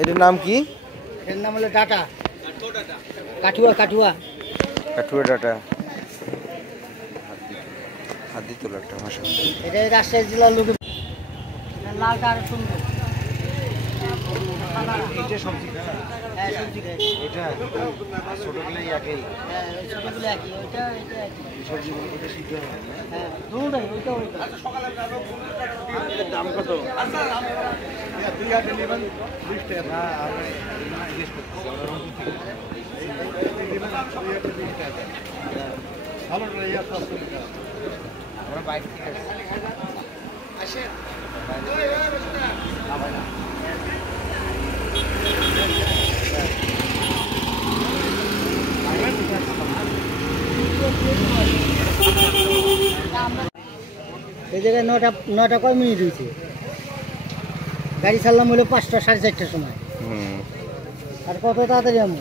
এটার নাম কি? এর নাম হলো ডাটা, কাঠুয়া কাঠুয়া কাঠুয়া ডাটা। হাতি তোলা একটা ভাষা। এটা রাজশাহী জেলার লোকে লালটা আরো সুন্দর। এটা সবজি না? হ্যাঁ সবজি খাই। এটা ছোটগুলোই একই। হ্যাঁ ওই ছোটগুলো একই, ওইটা এটা একই। সবজিগুলো ওটা সিদ্ধ হয় না? হ্যাঁ দুটোই, ওইটা ওইটা। দাম কত? আমরা বাইক থেকে আসি। এই জায়গায় 9টা কয় মিনিট হয়েছে? গাড়ি ছাড়লাম হলো 5টা 4:30টার সময়। আর কত তাড়াতাড়ি আমি